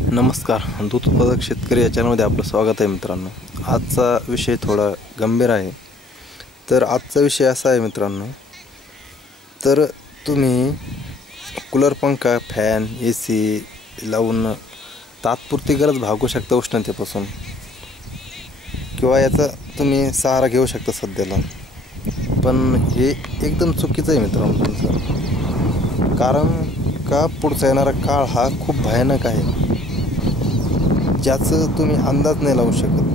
नमस्कार, दूध उत्पादक शेतकरी या चॅनलमध्ये आपलं स्वागत आहे मित्रांनो। आजचा विषय थोडा गंभीर आहे। तर आजचा विषय असा आहे मित्रांनो, तर तुम्ही कूलर, पंखा, फॅन, AC लावून तात्पुरती गरज भागवू शकता उष्णतेपासून, किंवा याचा तुम्ही सहारा घेऊ शकता सध्याला। पण हे एकदम चुकीचं आहे मित्रांनो तुमचं, कारण का पुढचा येणारा काळ हा खूप भयानक आहे, ज्याचं तुम्ही अंदाज नाही लावू शकत।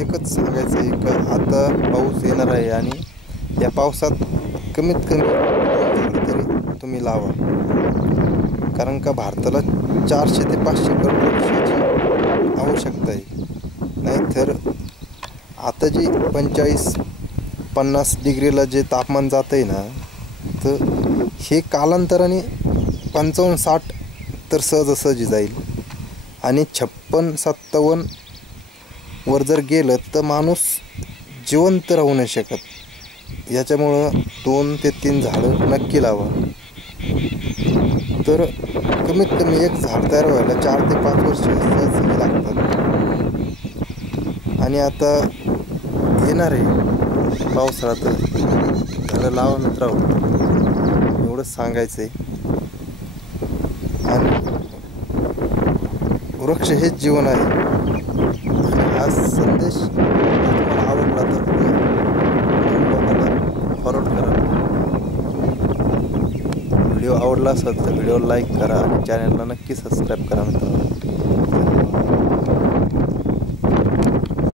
एकच सांगायचं आहे का आता पाऊस येणार आहे आणि या पावसात कमीत कमी 2 झाडं तरी तुम्ही लावा, कारण का भारताला 400 ते 500 करोड वृक्षाची आवश्यकता आहे। नाहीतर आता जी 45-50 डिग्रीला जे तापमान जात आहे ना, तर हे कालांतराने 55-60 तर सहजासहजी जाईल, आणि 56-57 वर जर गेलं तर माणूस जिवंत राहू नाही शकत। याच्यामुळं 2 ते 3 झाडं नक्की लावा। तर कमीत कमी एक झाड तयार व्हायला 4 ते 5 वर्ष सहज लागतात। आणि आता येणार आहे पावसाळा, तर झाडं लावा मित्रांनो, एवढंच सांगायचं आहे। आणि वृक्ष हेच जीवन आहे। आणि हा संदेश तुम्हाला आवडला तर लोकांना फॉरवर्ड करा। व्हिडिओ आवडला असेल तर व्हिडिओ लाईक करा आणि चॅनलला नक्की सबस्क्राईब करा मित्रांनो।